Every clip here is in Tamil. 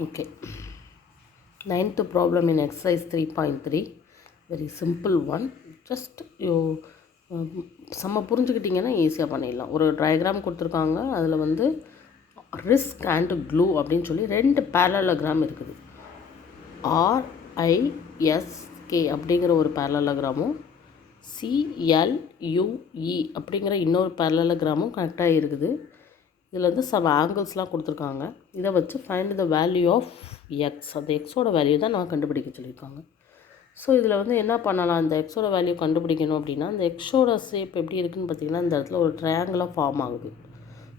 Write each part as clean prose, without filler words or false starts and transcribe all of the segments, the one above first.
Okay. Ninth problem in exercise 3.3. Very simple one. Just you செம்ம புரிஞ்சுக்கிட்டிங்கன்னா ஈஸியாக பண்ணிடலாம். ஒரு டயக்ராம் கொடுத்துருக்காங்க. அதில் வந்து ரிஸ்க் அண்ட் க்ளூ அப்படின்னு சொல்லி 2 பேரலோகிராம் இருக்குது. RISK அப்படிங்கிற ஒரு பேரலோகிராமும் CLUE அப்படிங்கிற இன்னொரு பேரலோகிராமும் கனெக்டாக இருக்குது. இதில் வந்து சம் ஆங்கிள்ஸ்லாம் கொடுத்துருக்காங்க. இதை வச்சு find the value of X, அந்த எக்ஸோட வேல்யூ தான் நான் கண்டுபிடிக்க சொல்லியிருக்காங்க. ஸோ இதில் வந்து என்ன பண்ணலாம், இந்த எக்ஸோட வேல்யூ கண்டுபிடிக்கணும் அப்படின்னா இந்த எக்ஸோட ஷேப் எப்படி இருக்குதுன்னு பார்த்திங்கன்னா இந்த இடத்துல ஒரு ட்ரையாங்கிளாக ஃபார்ம் ஆகுது.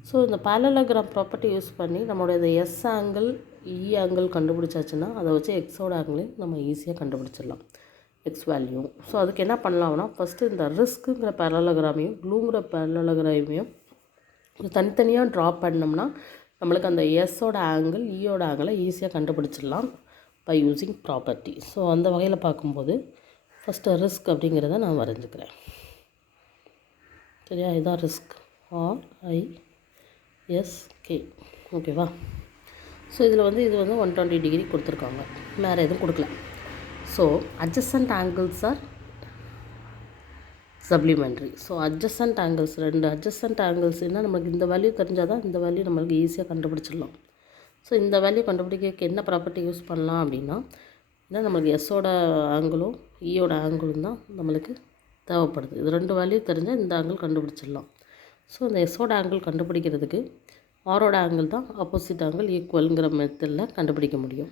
ஸோ இந்த பேரலோகிராம் ப்ராப்பர்ட்டி யூஸ் பண்ணி நம்மளுடைய இந்த எஸ் ஆங்கிள் ஆங்கிள் கண்டுபிடிச்சாச்சுன்னா அதை வச்சு எக்ஸோட ஆங்கிளையும் நம்ம ஈஸியாக கண்டுபிடிச்சிடலாம், எக்ஸ் வேல்யூ. ஸோ அதுக்கு என்ன பண்ணலாம்னா ஃபஸ்ட்டு இந்த ரிஸ்க்குங்கிற பேரலோகிராமையும் க்ளூங்கிற பேரலோகிராமையும் தனித்தனியாக ட்ரா பண்ணோம்னா நம்மளுக்கு அந்த எஸ்ஸோட ஆங்கிள் ஈயோட ஆங்கிளை ஈஸியாக கண்டுபிடிச்சிடலாம் பை யூஸிங் ப்ராப்பர்ட்டி. ஸோ அந்த வகையில் பார்க்கும்போது ஃபஸ்ட்டு ரிஸ்க் அப்படிங்கிறத நான் வரைஞ்சிக்கிறேன். சரியா, இதுதான் ரிஸ்க், RISK. ஓகேவா. ஸோ இதில் வந்து இது வந்து 120 டிகிரி கொடுத்துருக்காங்க, வேறு எதுவும் கொடுக்கல. So adjacent angles are supplementary. So adjacent angles, 2 adjacent ஆங்கிள்ஸ்னால் நமக்கு இந்த வேல்யூ தெரிஞ்சால் தான் இந்த வேல்யூ நம்மளுக்கு ஈஸியாக கண்டுபிடிச்சிடலாம். ஸோ இந்த வேல்யூ கண்டுபிடிக்க என்ன ப்ராப்பர்ட்டி யூஸ் பண்ணலாம் அப்படின்னா ஏன்னா நம்மளுக்கு எஸ்ஸோட ஆங்கிளும் ஈயோட ஆங்கிளும் தான் நம்மளுக்கு தேவைப்படுது. இது 2 வேல்யூ தெரிஞ்சால் இந்த ஆங்கிள் கண்டுபிடிச்சிடலாம். ஸோ இந்த எஸ்ஸோட ஆங்கிள் கண்டுபிடிக்கிறதுக்கு ஆரோட ஆங்கிள் தான் ஆப்போசிட் ஆங்கிள் ஈக்குவலுங்கிற மெத்தடில் கண்டுபிடிக்க முடியும்.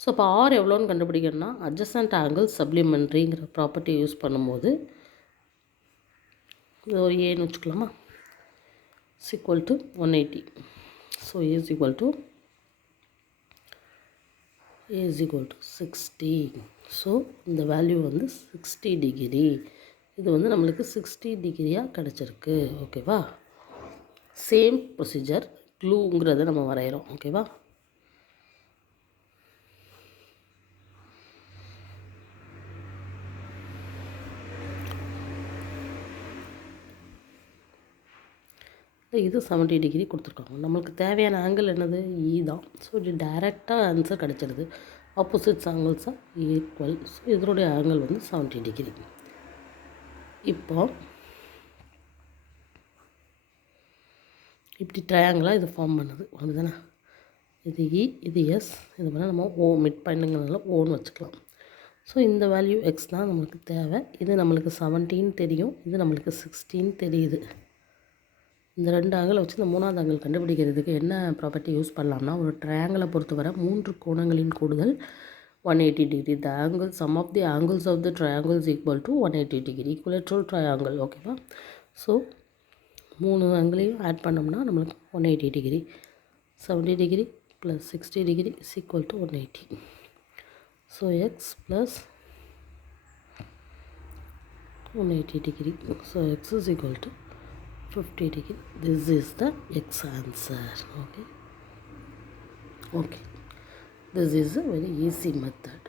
ஸோ இப்போ ஆர் எவ்வளோன்னு கண்டுபிடிக்கணும்னா அட்ஜசன்ட் ஆங்கிள் சப்ளிமெண்ட்ரிங்கிற ப்ராப்பர்ட்டி யூஸ் பண்ணும்போது இது ஒரு ஏன்னு வச்சுக்கலாமா, is equal to 180. So is equal to A is equal to 60. So இந்த வேல்யூ வந்து 60 டிகிரி. இது வந்து நம்மளுக்கு 60 டிகிரியாக கிடச்சிருக்கு. ஓகேவா. சேம் ப்ரொசீஜர் க்ளூங்கிறத நம்ம வரைகிறோம். ஓகேவா. இது 70 டிகிரி கொடுத்துருக்காங்க. நம்மளுக்கு தேவையான ஆங்கிள் என்னது, தான். ஸோ இது டைரெக்டாக ஆன்சர் கிடச்சிருது. ஆப்போசிட்ஸ் ஆங்கிள்ஸாக ஈக்குவல். ஸோ இதனுடைய ஆங்கிள் வந்து 70 டிகிரி. இப்போ இப்படி ட்ரையாங்கிளாக இது ஃபார்ம் பண்ணுது அப்படிதானே. இது இது எஸ், இது பண்ணால் நம்ம ஓ மிட் பாயிண்ட்டுங்கிறதுனால ஓன்னு வச்சுக்கலாம். ஸோ இந்த வேல்யூ எக்ஸ் தான் நம்மளுக்கு தேவை. இது நம்மளுக்கு 17 தெரியும், இது நம்மளுக்கு 16 தெரியுது. இந்த 2 ஆங்கிளை வச்சு இந்த 3ஆவது ஆங்கிள் கண்டுபிடிக்கிறதுக்கு என்ன ப்ராப்பர்ட்டி யூஸ் பண்ணலாம்னா ஒரு ட்ரையாங்கிளை பொறுத்தவரை 3 கோணங்களின் கூடுதல் 180 degree. The angle sum of the angles of the triangles equal to 180 degree, equilateral triangle. ஓகேவா. ஸோ 3 ஆங்கிளையும் ஆட் பண்ணோம்னா நம்மளுக்கு 180 degree. 70 degree plus 60 degree is equal to 180. So X plus 180 degree. So x is equal to 50 degree. This is the x answer. Okay. This is a very easy method.